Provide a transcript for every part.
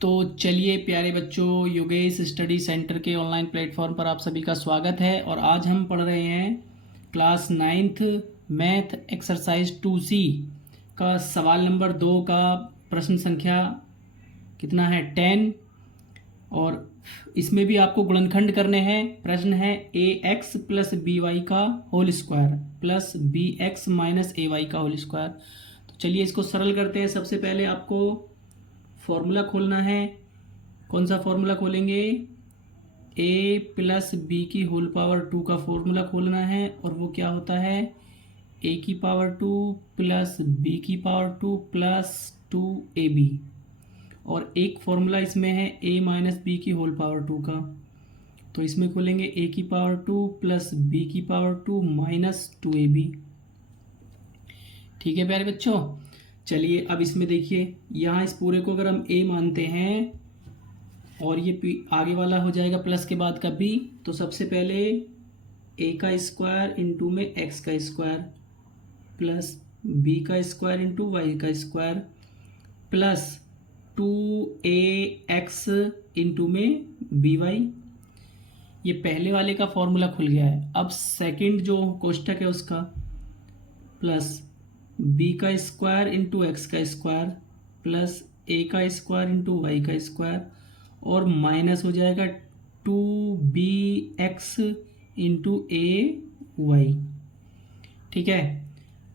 तो चलिए प्यारे बच्चों, योगेश स्टडी सेंटर के ऑनलाइन प्लेटफॉर्म पर आप सभी का स्वागत है। और आज हम पढ़ रहे हैं class 9th math exercise 2C का सवाल नंबर 2 का प्रश्न संख्या कितना है 10। और इसमें भी आपको गुणनखंड करने हैं। प्रश्न है ax प्लस बी वाई का whole square plus b x minus a y का होल स्क्वायर। तो चलिए इसको सरल करते हैं। सबसे पहले आपको फॉर्मूला खोलना है। कौन सा फॉर्मूला खोलेंगे? a प्लस बी की होल पावर 2 का फॉर्मूला खोलना है। और वो क्या होता है? a की पावर 2 प्लस b की पावर 2 प्लस 2ab। और एक फॉर्मूला इसमें है a माइनस बी की होल पावर 2 का। तो इसमें खोलेंगे a की पावर 2 प्लस b की पावर 2 माइनस 2ab। ठीक है प्यारे बच्चों, चलिए अब इसमें देखिए, यहाँ इस पूरे को अगर हम a मानते हैं और ये आगे वाला हो जाएगा प्लस के बाद का b, तो सबसे पहले a का स्क्वायर इंटू में x का स्क्वायर प्लस b का स्क्वायर इंटू वाई का स्क्वायर प्लस 2ax इंटू में by। ये पहले वाले का फॉर्मूला खुल गया है। अब सेकंड जो कोष्ठक है उसका प्लस b का स्क्वायर इंटू एक्स का स्क्वायर प्लस a का स्क्वायर इंटू वाई का स्क्वायर और माइनस हो जाएगा 2bx इंटू ए वाई। ठीक है,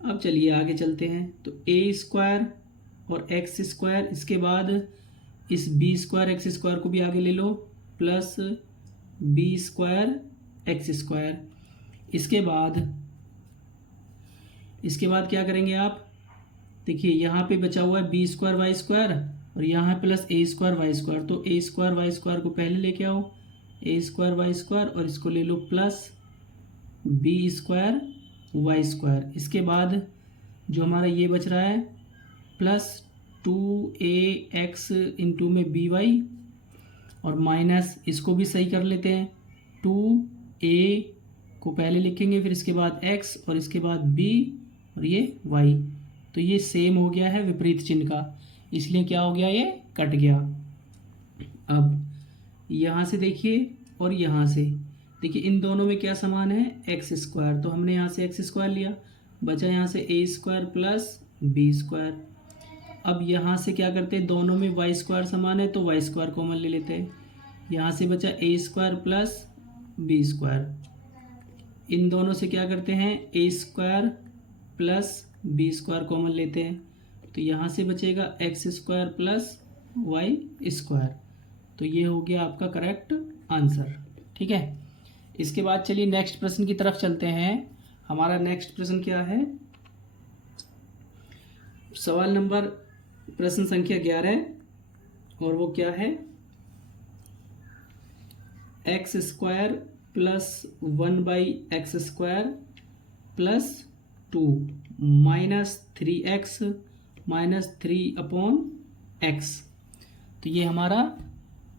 अब चलिए आगे चलते हैं। तो a स्क्वायर और एक्स स्क्वायर, इसके बाद इस b स्क्वायर एक्स स्क्वायर को भी आगे ले लो plus b square x square. इसके बाद क्या करेंगे आप? देखिए यहाँ पे बचा हुआ है बी स्क्वायर वाई स्क्वायर और यहाँ प्लस ए स्क्वायर वाई स्क्वायर। तो ए स्क्वायर वाई स्क्वायर को पहले लेके आओ, ए स्क्वायर वाई स्क्वायर, और इसको ले लो plus b square y square. इसके बाद जो हमारा ये बच रहा है प्लस 2ax इंटू में बी वाई और माइनस, इसको भी सही कर लेते हैं, 2a को पहले लिखेंगे फिर इसके बाद x और इसके बाद b और ये y। तो ये सेम हो गया है विपरीत चिन्ह का, इसलिए क्या हो गया? ये कट गया। अब यहाँ से देखिए और यहाँ से देखिए, इन दोनों में क्या समान है? X square. तो हमने यहाँ से एक्स स्क्वायर लिया, बचा यहाँ से ए स्क्वायर प्लस बी स्क्वायर। अब यहाँ से क्या करते हैं? दोनों में वाई स्क्वायर समान है तो वाई स्क्वायर कॉमन ले लेते हैं। यहाँ से बचा a square plus b square. इन दोनों से क्या करते हैं? A square plus b square common लेते हैं। तो यहाँ से बचेगा x square plus y square. तो ये हो गया आपका करेक्ट आंसर। ठीक है, इसके बाद चलिए नेक्स्ट प्रश्न की तरफ चलते हैं। हमारा नेक्स्ट प्रश्न क्या है? सवाल नंबर प्रश्न संख्या 11, और वो क्या है? X square plus 1/x square plus 2 minus 3x minus 3/x। तो ये हमारा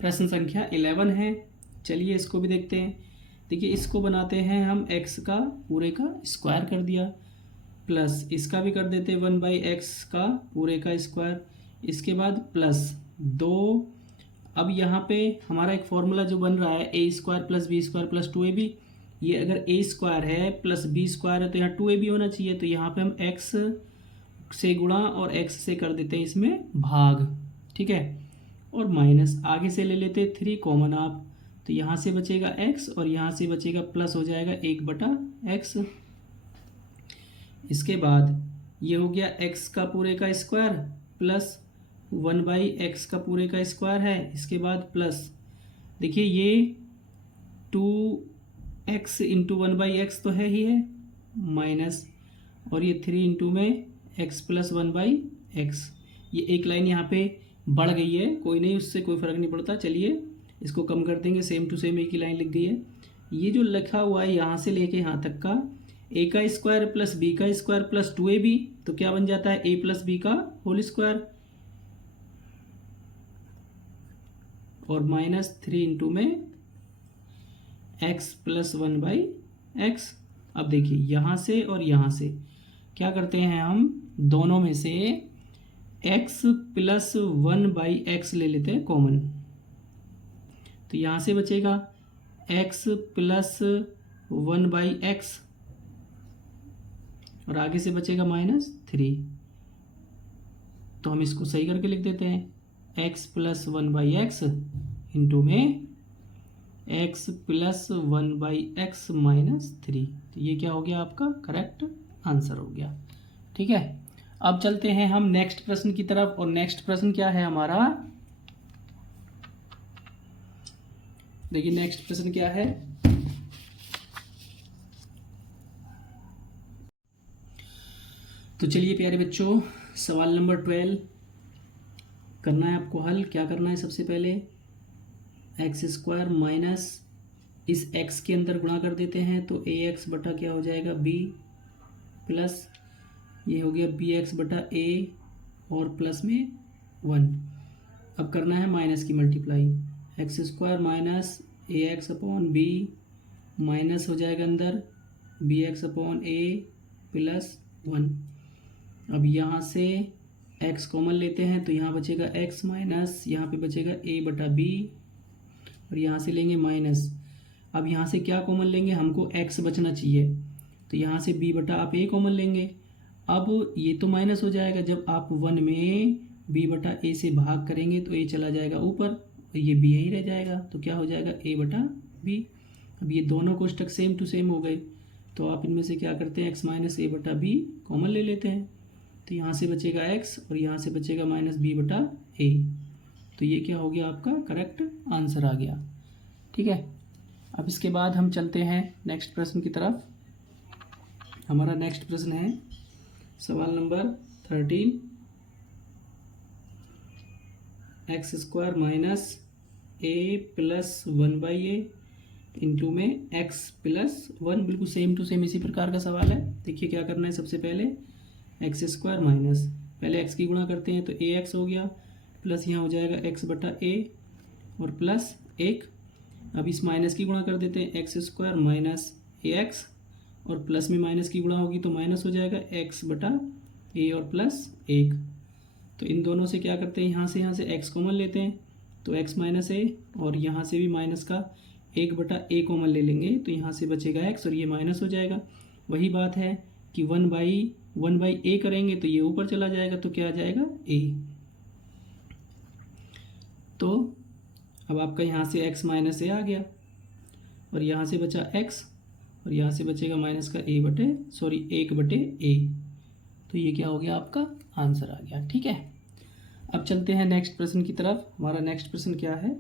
प्रश्न संख्या 11 है। चलिए इसको भी देखते हैं। देखिए इसको बनाते हैं हम, x का पूरे का स्क्वायर कर दिया प्लस इसका भी कर देते 1/x का पूरे का स्क्वायर, इसके बाद प्लस 2। अब यहाँ पे हमारा एक फॉर्मूला जो बन रहा है a square plus b square plus 2ab। ये अगर ए स्क्वायर है प्लस बी स्क्वायर है तो यहाँ 2ab होना चाहिए। तो यहाँ पे हम x से गुणा और x से कर देते हैं इसमें भाग। ठीक है, और माइनस आगे से ले लेते 3 कॉमन आप। तो यहाँ से बचेगा x और यहाँ से बचेगा प्लस हो जाएगा 1/x। इसके बाद ये हो गया x का पूरे का स्क्वायर प्लस 1/x का पूरे का स्क्वायर है। इसके बाद प्लस देखिए ये 2x इंटू 1/x तो है ही है, माइनस और ये 3 इंटू में x प्लस 1/x। ये एक लाइन यहाँ पे बढ़ गई है, कोई नहीं, उससे कोई फ़र्क नहीं पड़ता। चलिए इसको कम कर देंगे, सेम टू सेम एक ही लाइन लिख गई है। ये जो लिखा हुआ है यहाँ से लेके यहाँ तक का a का स्क्वायर प्लस b का स्क्वायर प्लस 2ab, तो क्या बन जाता है? a प्लस बी का होल स्क्वायर और माइनस 3 इंटू में x प्लस 1/x। अब देखिए यहाँ से और यहाँ से क्या करते हैं हम? दोनों में से x प्लस 1/x ले लेते हैं कॉमन, तो यहाँ से बचेगा x प्लस 1/x और आगे से बचेगा -3। तो हम इसको सही करके लिख देते हैं x प्लस 1/x इंटू में x प्लस 1/x -3। तो ये क्या हो गया आपका करेक्ट आंसर हो गया। ठीक है, अब चलते हैं हम नेक्स्ट प्रश्न की तरफ। और नेक्स्ट प्रश्न क्या है हमारा, देखिए नेक्स्ट प्रश्न क्या है। तो चलिए प्यारे बच्चों, सवाल नंबर 12 करना है आपको हल। क्या करना है, सबसे पहले x² माइनस इस x के अंदर गुणा कर देते हैं, तो ax बटा क्या हो जाएगा b प्लस ये हो गया bx बटा a और प्लस में 1। अब करना है माइनस की multiply, x² minus ax upon b minus हो जाएगा अंदर bx अपॉन a प्लस 1। अब यहाँ से x कॉमन लेते हैं, तो यहाँ बचेगा x माइनस यहाँ पे बचेगा a बटा b और यहाँ से लेंगे माइनस। अब यहाँ से क्या कॉमन लेंगे, हमको x बचना चाहिए, तो यहाँ से b बटा आप a कॉमन लेंगे। अब ये तो माइनस हो जाएगा, जब आप 1 में b बटा a से भाग करेंगे तो a चला जाएगा ऊपर और ये b यहीं रह जाएगा, तो क्या हो जाएगा a बटा b। अब ये दोनों कोष्टक सेम टू सेम हो गए, तो आप इनमें से क्या करते हैं x माइनस a बटा b कॉमन ले लेते हैं, तो यहाँ से बचेगा x और यहाँ से बचेगा माइनस b बटा a। तो ये क्या हो गया आपका करेक्ट आंसर आ गया। ठीक है, अब इसके बाद हम चलते हैं नेक्स्ट प्रश्न की तरफ। हमारा नेक्स्ट प्रश्न है सवाल number 13, x² minus a plus 1/a into में x प्लस 1। बिल्कुल सेम टू सेम इसी प्रकार का सवाल है। देखिए क्या करना है, सबसे पहले x² माइनस पहले x की गुणा करते हैं, तो ax हो गया प्लस यहाँ हो जाएगा x बटा a और प्लस 1। अब इस माइनस की गुणा कर देते हैं, x² माइनस ax और प्लस में माइनस की गुणा होगी तो माइनस हो जाएगा x बटा a और प्लस 1। तो इन दोनों से क्या करते हैं, यहाँ से x कॉमन लेते हैं, तो x माइनस a और यहाँ से भी माइनस का 1 बटा a कॉमन ले लेंगे, तो यहाँ से बचेगा x और ये माइनस हो जाएगा। वही बात है कि 1/a करेंगे तो ये ऊपर चला जाएगा, तो क्या आ जाएगा a। तो अब आपका यहाँ से x माइनस a आ गया और यहाँ से बचा x और यहाँ से बचेगा माइनस का 1 बटे a। तो ये क्या हो गया आपका आंसर आ गया। ठीक है, अब चलते हैं नेक्स्ट प्रश्न की तरफ। हमारा नेक्स्ट प्रश्न क्या है,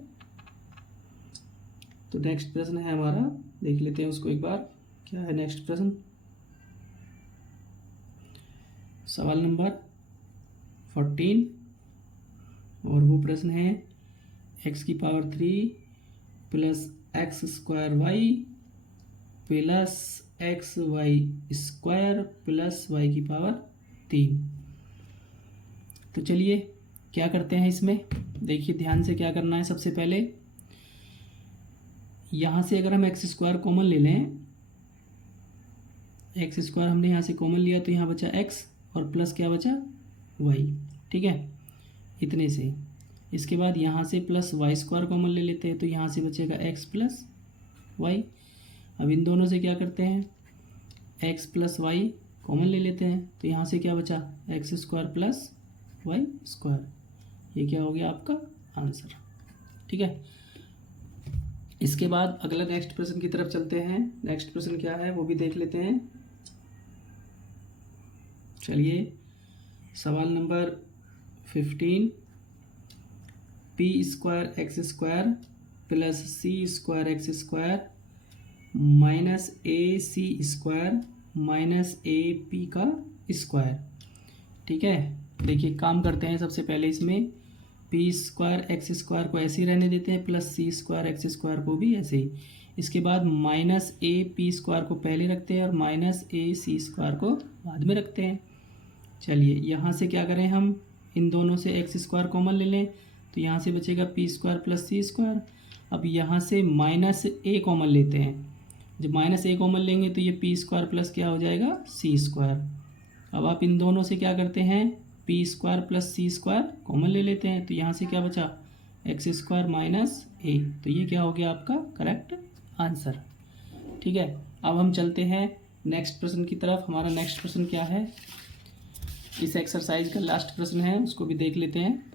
तो नेक्स्ट प्रश्न है हमारा, देख लेते हैं उसको एक बार। क्या है नेक्स्ट प्रश्न, सवाल नंबर 14 और वो प्रश्न है x³ plus x² plus xy² plus y3। तो चलिए क्या करते हैं इसमें, देखिए ध्यान से क्या करना है। सबसे पहले यहाँ से अगर हम x² कॉमन ले लें, x² हमने यहाँ से कॉमन लिया तो यहाँ बचा x और प्लस क्या बचा y। ठीक है, इतने से। इसके बाद यहाँ से प्लस y² कॉमन ले लेते हैं, तो यहाँ से बचेगा x प्लस y। अब इन दोनों से क्या करते हैं, x प्लस y कॉमन ले लेते हैं, तो यहाँ से क्या बचा x² प्लस y²। ये क्या हो गया आपका आंसर। ठीक है, इसके बाद अगला नेक्स्ट प्रश्न की तरफ चलते हैं। नेक्स्ट प्रश्न क्या है वो भी देख लेते हैं। चलिए सवाल number 15, p² plus c² minus ac² minus AP²। ठीक है, देखिए काम करते हैं। सबसे पहले इसमें p² को ऐसे ही रहने देते हैं, प्लस c² को भी ऐसे ही। इसके बाद माइनस AP² को पहले रखते हैं और माइनस AC² को बाद में रखते हैं। चलिए यहाँ से क्या करें, हम इन दोनों से x² कॉमन ले लें, तो यहाँ से बचेगा p² प्लस c²। अब यहाँ से माइनस a कॉमन लेते हैं, जब माइनस a कॉमन लेंगे तो ये p² प्लस क्या हो जाएगा c²। अब आप इन दोनों से क्या करते हैं, पी स्क्वायर प्लस सी स्क्वायर कॉमन ले लेते हैं, तो यहाँ से क्या बचा, एक्स स्क्वायर माइनस ए। तो ये क्या हो गया आपका करेक्ट आंसर। ठीक है, अब हम चलते हैं नेक्स्ट प्रश्न की तरफ। हमारा नेक्स्ट प्रश्न क्या है, इस एक्सरसाइज का लास्ट प्रश्न है, उसको भी देख लेते हैं।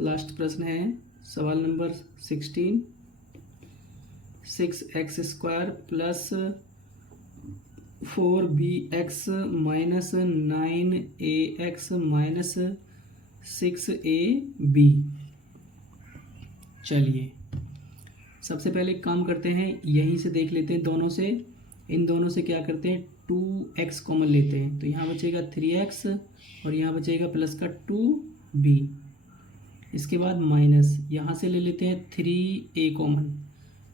लास्ट प्रश्न है सवाल number 16। 6x square plus 4bx minus 9ax minus 6ab। चलिए सबसे पहले एक काम करते हैं, यहीं से देख लेते हैं दोनों से, इन दोनों से क्या करते हैं 2x कॉमन लेते हैं, तो यहाँ बचेगा 3x और यहाँ बचेगा प्लस का 2b। इसके बाद माइनस यहाँ से ले लेते हैं 3a कॉमन,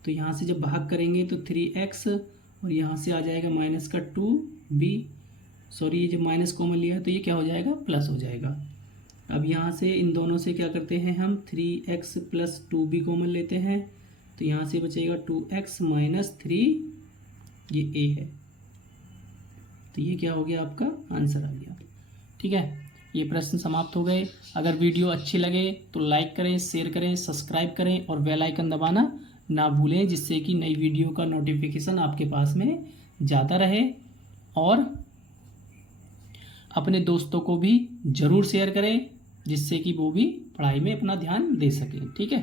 तो यहाँ से जब भाग करेंगे तो 3x और यहाँ से आ जाएगा माइनस का 2b। सॉरी, ये जब माइनस कॉमन लिया है तो ये क्या हो जाएगा, प्लस हो जाएगा। अब यहाँ से इन दोनों से क्या करते हैं हम 3x प्लस 2b कॉमन लेते हैं, तो यहाँ से बचेगा 2x माइनस 3, ये a है, तो ये क्या हो गया आपका आंसर आ गया। ठीक है, ये प्रश्न समाप्त हो गए। अगर वीडियो अच्छी लगे तो लाइक करें, शेयर करें, सब्सक्राइब करें और बेल आइकन दबाना ना भूलें, जिससे कि नई वीडियो का नोटिफिकेशन आपके पास में जाता रहे। और अपने दोस्तों को भी ज़रूर शेयर करें, जिससे कि वो भी पढ़ाई में अपना ध्यान दे सकें। ठीक है।